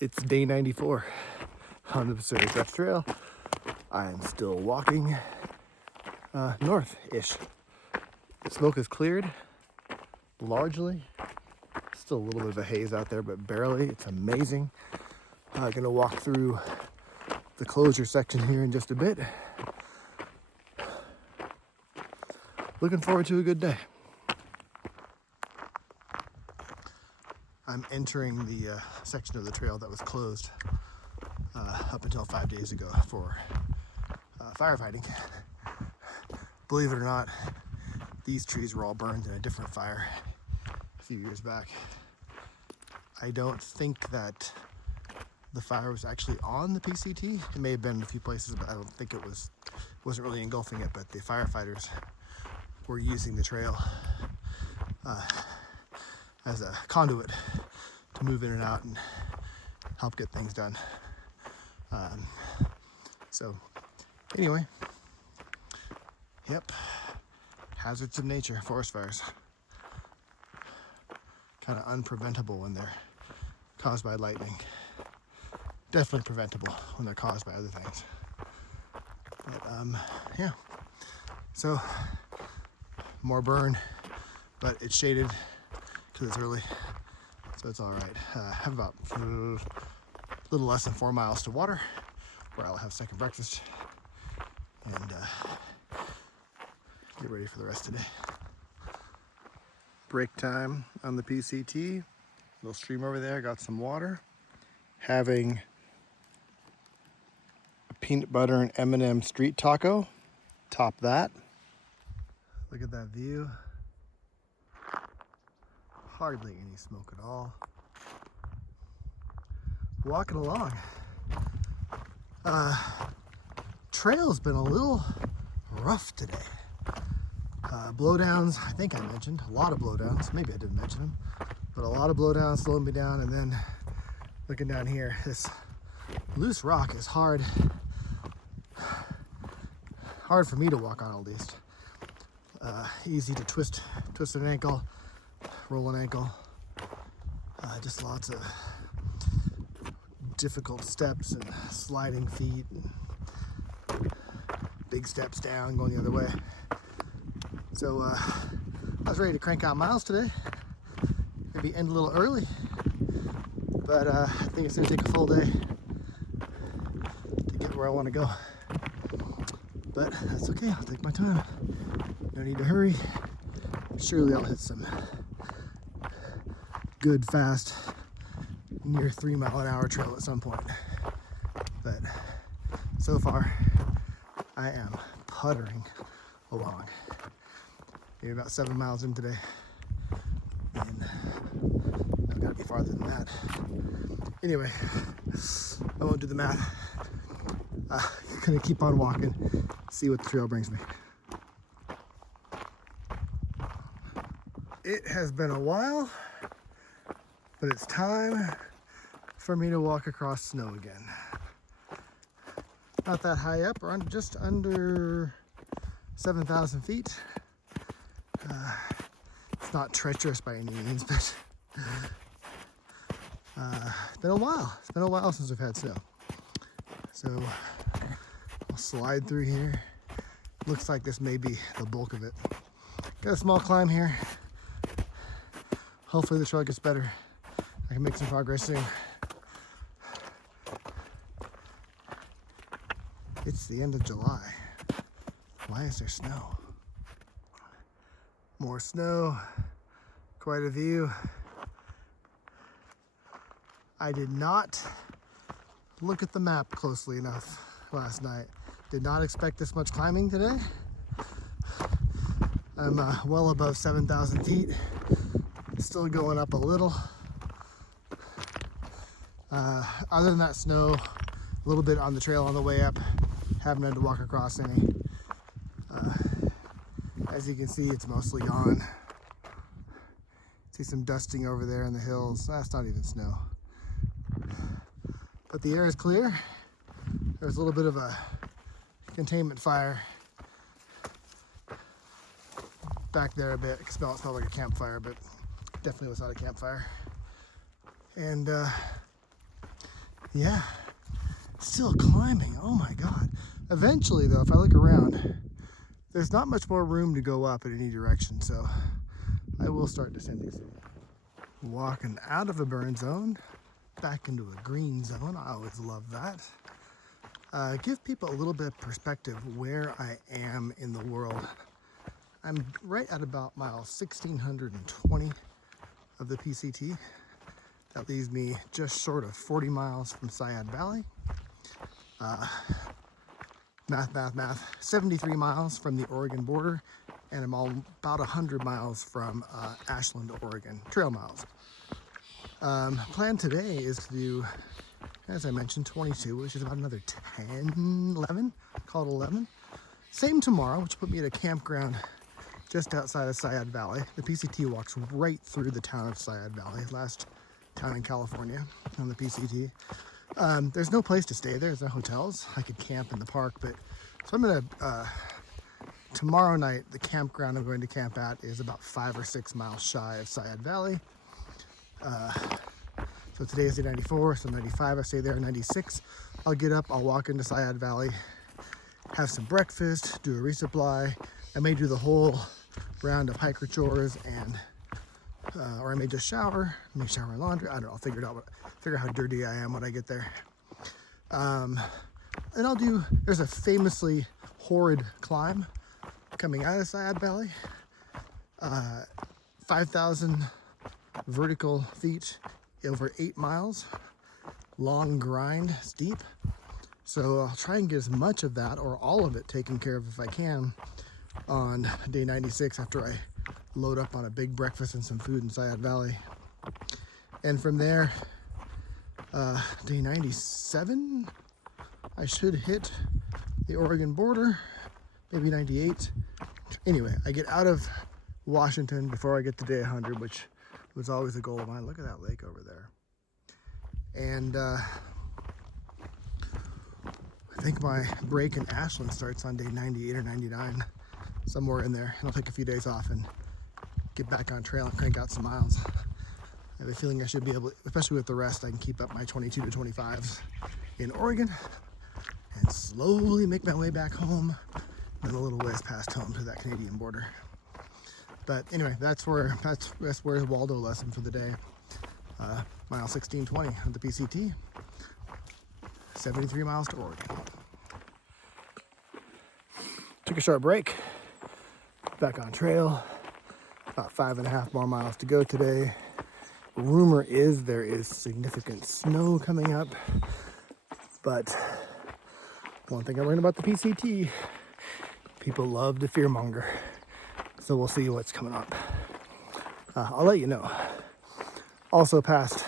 It's day 94 on the Pacific Crest Trail. I am still walking north-ish. The smoke is cleared, largely. Still a little bit of a haze out there, but barely. It's amazing. I'm gonna walk through the closure section here in just a bit. Looking forward to a good day. I'm entering the section of the trail that was closed up until 5 days ago for firefighting. Believe it or not, these trees were all burned in a different fire a few years back. I don't think that the fire was actually on the PCT. It may have been in a few places, but I don't think it wasn't really engulfing it, but the firefighters were using the trail as a conduit to move in and out and help get things done. So anyway, yep, hazards of nature, forest fires. Kind of unpreventable when they're caused by lightning. Definitely preventable when they're caused by other things. But yeah, so more burn, but it's shaded because it's early, so it's all right. I have about a little less than 4 miles to water, where I'll have second breakfast and get ready for the rest of the day. Break time on the PCT. Little stream over there, got some water. Having a peanut butter and M&M street taco. Top that. Look at that view. Hardly any smoke at all. Walking along. Trail's been a little rough today. Blowdowns, I think I mentioned, a lot of blowdowns. Maybe I didn't mention them, but a lot of blowdowns slowing me down. And then looking down here, this loose rock is hard for me to walk on, at least. Easy to twist an ankle, roll an ankle. Just lots of difficult steps and sliding feet and big steps down going the other way. So I was ready to crank out miles today. Maybe end a little early, but I think it's gonna take a full day to get where I want to go. But that's okay, I'll take my time. No need to hurry. Surely I'll hit some good, fast, near 3 mile an hour trail at some point. But so far, I am puttering along. Maybe about 7 miles in today. And I've got to be farther than that. Anyway, I won't do the math. I'm gonna keep on walking, see what the trail brings me. It has been a while, but it's time for me to walk across snow again. Not that high up, or just under 7,000 feet. It's not treacherous by any means, but it's been a while. It's been a while since we've had snow. So I'll slide through here. Looks like this may be the bulk of it. Got a small climb here. Hopefully the trail gets better. I can make some progress soon. It's the end of July. Why is there snow? More snow, quite a view. I did not look at the map closely enough last night. Did not expect this much climbing today. I'm well above 7,000 feet. Still going up a little. Other than that snow, a little bit on the trail on the way up. Haven't had to walk across any. As you can see, it's mostly gone. See some dusting over there in the hills. That's not even snow. But the air is clear. There's a little bit of a containment fire back there a bit. It smelled like a campfire, but definitely was not a campfire. And Yeah, still climbing. Oh my God. Eventually though, if I look around, there's not much more room to go up in any direction, so I will start descending soon. Walking out of a burn zone, back into a green zone. I always love that. Give people a little bit of perspective where I am in the world. I'm right at about mile 1620 of the PCT. That leaves me just short of 40 miles from Sayad Valley. Math, 73 miles from the Oregon border, and I'm about 100 miles from Ashland, Oregon, trail miles. Plan today is to do, as I mentioned, 22, which is about another 10, 11, call it 11. Same tomorrow, which put me at a campground just outside of Sayad Valley. The PCT walks right through the town of Sayad Valley, last town in California on the PCT. There's no place to stay there. There's no hotels. I could camp in the park, but so I'm gonna, tomorrow night, the campground I'm going to camp at is about 5 or 6 miles shy of Sayad Valley. So today is day 94, so 95, I stay there, 96. I'll get up, I'll walk into Sayad Valley, have some breakfast, do a resupply. I may do the whole round of hiker chores and, or I may just shower, may shower and laundry. I don't know, I'll figure out how dirty I am when I get there. And I'll do, there's a famously horrid climb coming out of Sayad Valley. 5,000 vertical feet over 8 miles, long grind, steep. So I'll try and get as much of that or all of it taken care of if I can on day 96 after I load up on a big breakfast and some food in Sayad Valley. And from there, day 97, I should hit the Oregon border, maybe 98. Anyway, I get out of Washington before I get to day 100, which was always a goal of mine. Look at that lake over there. And I think my break in Ashland starts on day 98 or 99, somewhere in there. And I'll take a few days off and get back on trail and crank out some miles. I have a feeling I should be able, especially with the rest, I can keep up my 22 to 25s in Oregon and slowly make my way back home and a little ways past home to that Canadian border. But anyway, that's where Waldo lesson for the day. Mile 1620 on the PCT, 73 miles to Oregon. Took a short break, back on trail, about 5.5 more miles to go today. Rumor is there is significant snow coming up, but one thing I learned about the PCT, people love to fearmonger. So we'll see what's coming up. I'll let you know. Also passed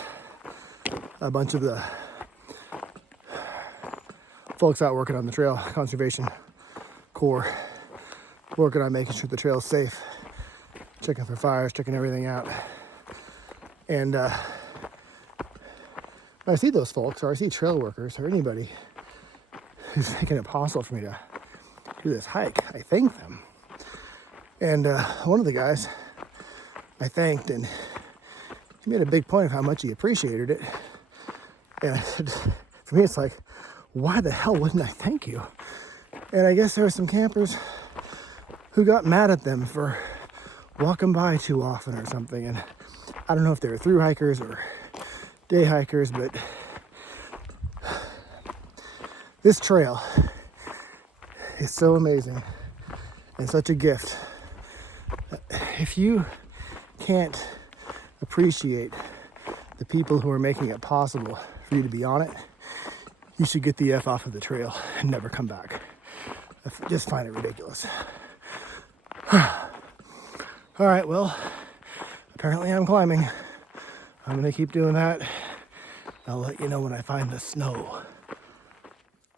a bunch of the folks out working on the trail, Conservation Corps, working on making sure the trail's safe, checking for fires, checking everything out. And when I see those folks, or I see trail workers, or anybody who's making it possible for me to do this hike, I thank them. And one of the guys I thanked, and he made a big point of how much he appreciated it. And I said, for me, it's like, why the hell wouldn't I thank you? And I guess there were some campers who got mad at them for walking by too often or something. And I don't know if they were through hikers or day hikers, but this trail is so amazing and such a gift. If you can't appreciate the people who are making it possible for you to be on it, you should get the F off of the trail and never come back. I just find it ridiculous. All right, well, apparently I'm climbing. I'm gonna keep doing that. I'll let you know when I find the snow.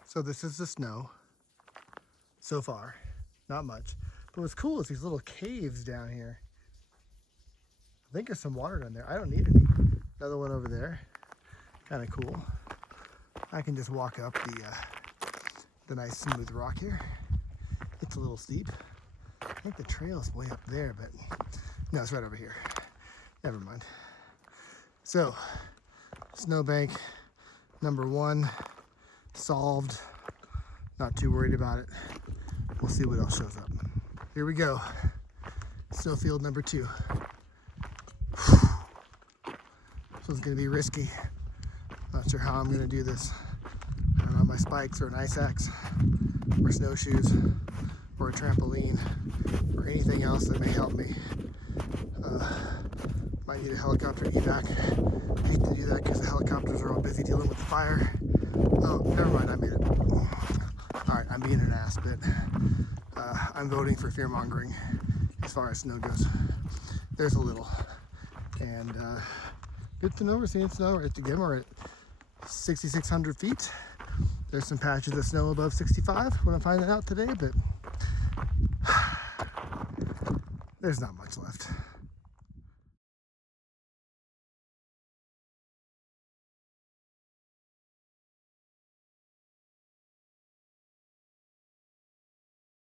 So this is the snow so far, not much. But what's cool is these little caves down here. I think there's some water down there. I don't need any. Another one over there, kind of cool. I can just walk up the nice smooth rock here. It's a little steep. I think the trail's way up there, but no, it's right over here. Never mind. So, snowbank, number 1 solved. Not too worried about it. We'll see what else shows up. Here we go. Snowfield number 2. This one's gonna be risky. Not sure how I'm gonna do this. I don't have my spikes or an ice axe or snowshoes or a trampoline or anything else that may help me. Might need a helicopter evac. I hate to do that because the helicopters are all busy dealing with the fire. Oh, never mind, I made it. Alright, I'm being an ass, but I'm voting for fear mongering as far as snow goes. There's a little. And good to know we're seeing snow. Again, we're at 6,600 feet. There's some patches of snow above 65 when I find that out today, but there's not much left.